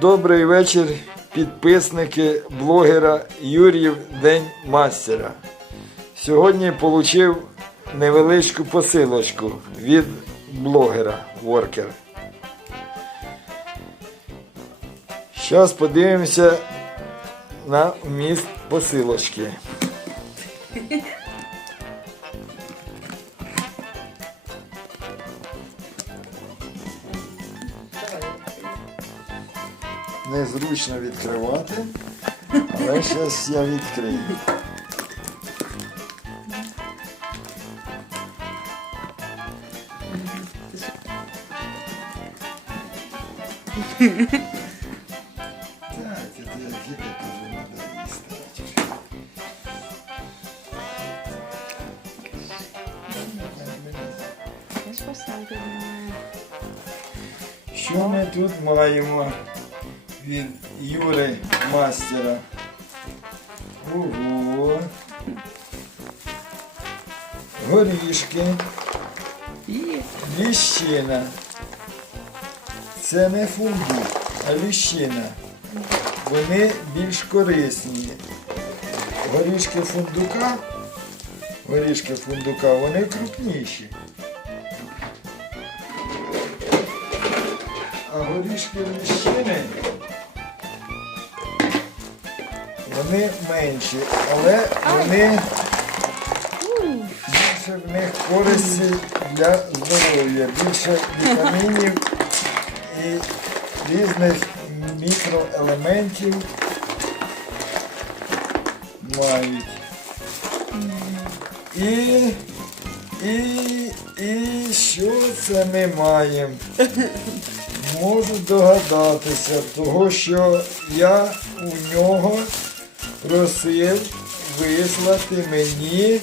Добрий вечір, підписники блогера Юрів День Мастера. Сьогодні отримав невеличку посилочку від блогера Воркер. Зараз подивимося на вміст посилочки. Незручно відкривати, але зараз я відкрию. Так, это я где-то тоже надо. Що ми тут маємо від Юри Мастера? Ого. Горішки, І ліщина. Це не фундук, а ліщина. Вони більш корисні. Горішки фундука, горішки фундука, вони крупніші. А горішки ліщини вони менші, але вони більше в них користі для здоров'я, більше вітамінів і різних мікроелементів мають. І, і, і що це ми маємо? Можу догадатися, того що я у нього просив вислати мені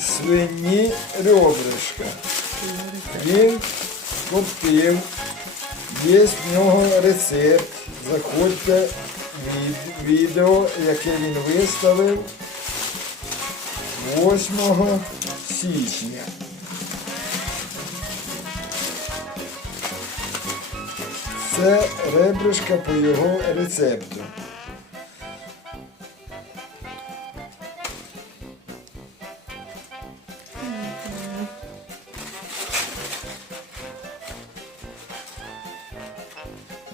свині ребрышка. Він коптив, є в нього рецепт. Заходьте від- відео, яке він виставив 8 січня. Це ребрышка по його рецепту.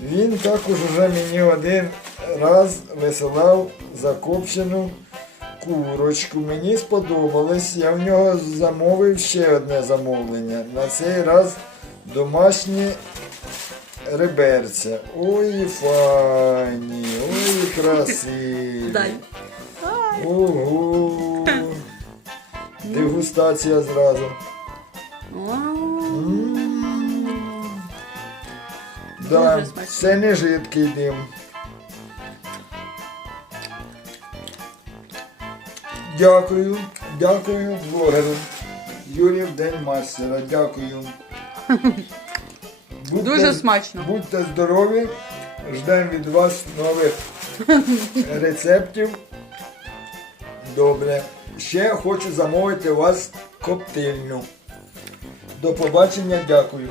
Він також уже мені один раз висилав закопчену курочку. Мені сподобалось. Я в нього замовив ще одне замовлення. На цей раз домашні реберця. Ой, файні, ой, красиві. дай. Ого. Дегустація зразу. Да, Дуже смачно. це не жидкий дим. Дякую, дякую блогеру. Юрій День мастера, дякую. Будьте, Дуже смачно. Будьте здорові, ждемо від вас нових рецептів. Добре. Ще хочу замовити у вас коптильню. До побачення, дякую.